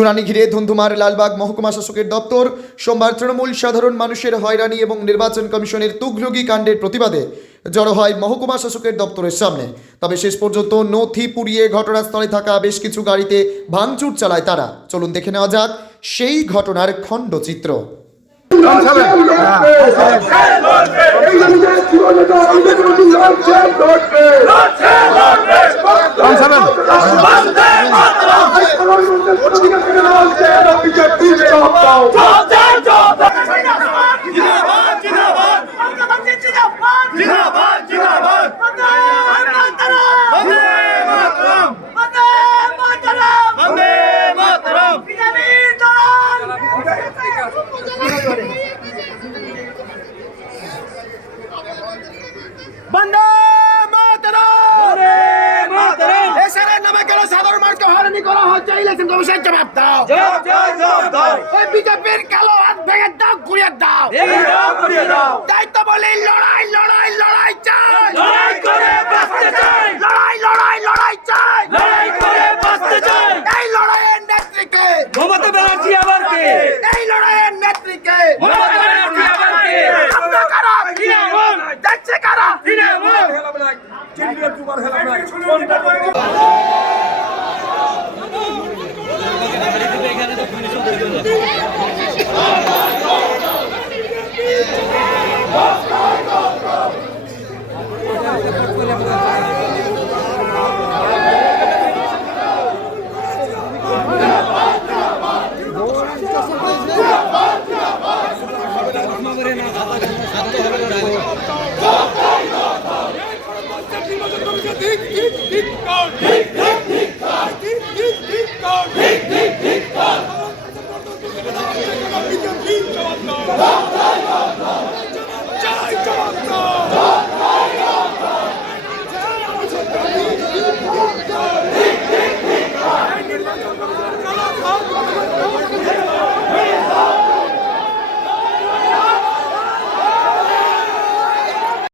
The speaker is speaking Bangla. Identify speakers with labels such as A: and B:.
A: শুনানি ঘিরে ধুন্ধুমার লালবাগ মহকুমা শাসকের দপ্তর, সোমবার তৃণমূল সাধারণ মানুষের হয়রানি এবং নির্বাচন কমিশনের তুগলুগি কাণ্ডের প্রতিবাদে জড়ো হয় মহকুমা শাসকের দপ্তরের সামনে। তবে শেষ পর্যন্ত নথি পুড়িয়ে ঘটনাস্থলে থাকা বেশ কিছু গাড়িতে ভাঙচুর চালায় তারা। চলুন দেখে নেওয়া যাক সেই ঘটনার খণ্ডচিত্র।
B: বন্দে করা হচ্ছে ইলেকশন কমিশন জবাব দাও। ওই বিজেপির কালো হাত ভেঙে দাও ঘুরিয়ে দাও। তাই তো বলি লড়াই লড়াই লড়াই চাই।
C: লড়াই করে বাঁচতে চাই।
B: লড়াই লড়াই লড়াই চাই।
C: লড়াই করে বাঁচতে চাই।
B: এই লড়াইয়ের নেত্রীকে।
C: মমতা ব্যানার্জি আবার কে
B: এই লড়াইয়ের নেত্রীকে।
C: মমতা ব্যানার্জি আবার কে
B: সামনে কারা?
C: তৃণমূল
B: দেখছে কারা
C: Trinamool Dick, dick, dick, go, dick, dick. 나